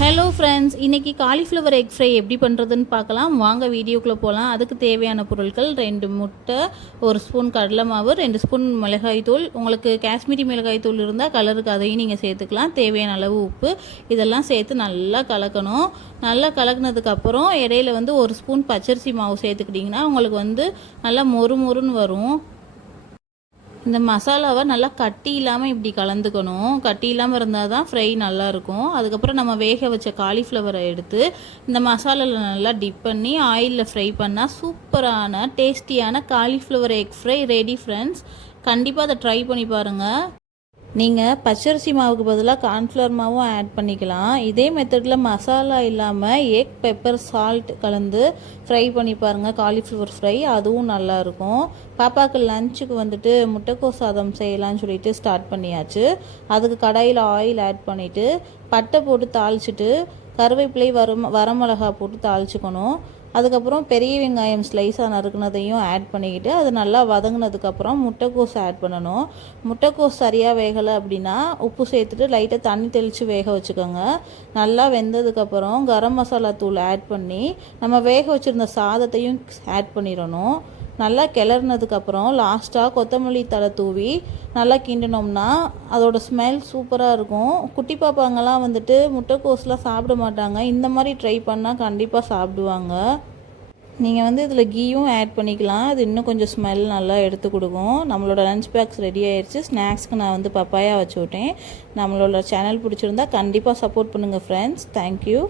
Hello friends, இன்றைக்கி cauliflower egg fry எப்படி பண்ணுறதுன்னு பார்க்கலாம். வாங்க வீடியோக்குள்ளே போகலாம். அதுக்கு தேவையான பொருட்கள் 2 முட்டை, 1 ஸ்பூன் கடலை மாவு, 2 ஸ்பூன் மிளகாய்த்தூள். உங்களுக்கு காஷ்மீரி மிளகாய்த்தூள் இருந்தால் கலருக்கு அதையும் நீங்கள் சேர்த்துக்கலாம். தேவையான அளவு உப்பு, இதெல்லாம் சேர்த்து நல்லா கலக்கணும். நல்லா கலக்குனதுக்கப்புறம் இடையில 1 ஸ்பூன் பச்சரிசி மாவு சேர்த்துக்கிட்டிங்கன்னா உங்களுக்கு நல்லா மொறு மொறுன்னு வரும். இந்த மசாலாவை நல்லா கட்டி இல்லாமல் இப்படி கலந்துக்கணும். கட்டி இல்லாமல் இருந்தால் தான் ஃப்ரை நல்லாயிருக்கும். அதுக்கப்புறம் நம்ம வேக வச்ச காலிஃப்ளவரை எடுத்து இந்த மசாலாவில் நல்லா டிப் பண்ணி ஆயிலில் ஃப்ரை பண்ணால் சூப்பரான டேஸ்டியான cauliflower egg fry ready friends. கண்டிப்பாக அதை ட்ரை பண்ணி பாருங்கள். நீங்கள் பச்சரிசி மாவுக்கு பதிலாக கார்ன்ஃப்ளவர் மாவும் ஆட் பண்ணிக்கலாம். இதே மெத்தடில் மசாலா இல்லாமல் எக், பெப்பர், சால்ட் கலந்து ஃப்ரை பண்ணி பாருங்கள் காலிஃப்ளவர் ஃப்ரை. அதுவும் நல்லாயிருக்கும். பாப்பாவுக்கு லஞ்சுக்கு முட்டைக்கோஸ் சாதம் செய்யலான்னு சொல்லிட்டு ஸ்டார்ட் பண்ணியாச்சு. அதுக்கு கடாயில் ஆயில் ஆட் பண்ணிவிட்டு பட்டை போட்டு தாளிச்சிட்டு கருவேப்பிலை வரமிளகா போட்டு தாளிச்சுக்கணும். அதுக்கப்புறம் பெரிய வெங்காயம் ஸ்லைஸாக நறுக்குனதையும் ஆட் பண்ணிக்கிட்டு அது நல்லா வதங்கினதுக்கப்புறம் முட்டைக்கோஸ் ஆட் பண்ணணும். முட்டைக்கோஸ் சரியாக வேகலை அப்படின்னா உப்பு சேர்த்துட்டு லைட்டாக தண்ணி தெளித்து வேக வச்சுக்கோங்க. நல்லா வெந்ததுக்கப்புறம் கரம் மசாலா தூள் ஆட் பண்ணி நம்ம வேக வச்சுருந்த சாதத்தையும் ஆட் பண்ணிடணும். நல்லா கிளறினதுக்கப்புறம் லாஸ்ட்டாக கொத்தமல்லி தழை தூவி நல்லா கிண்டினோம்னா அதோட ஸ்மெல் சூப்பராக இருக்கும். குட்டி பாப்பாங்கெல்லாம் முட்டைக்கோஸ்லாம் சாப்பிட மாட்டாங்க. இந்த மாதிரி ட்ரை பண்ணால் கண்டிப்பாக சாப்பிடுவாங்க. நீங்கள் இதில் கீயும் ஆட் பண்ணிக்கலாம். அது இன்னும் கொஞ்சம் ஸ்மெல் நல்லா எடுத்து கொடுக்கும். நம்மளோட லஞ்ச் பேக்ஸ் ரெடி ஆயிடுச்சு. ஸ்நாக்ஸ்க்கு நான் பப்பாயா வச்சு விட்டேன். நம்மளோட சேனல் பிடிச்சிருந்தா கண்டிப்பாக சப்போர்ட் பண்ணுங்கள் ஃப்ரெண்ட்ஸ். தேங்க்யூ.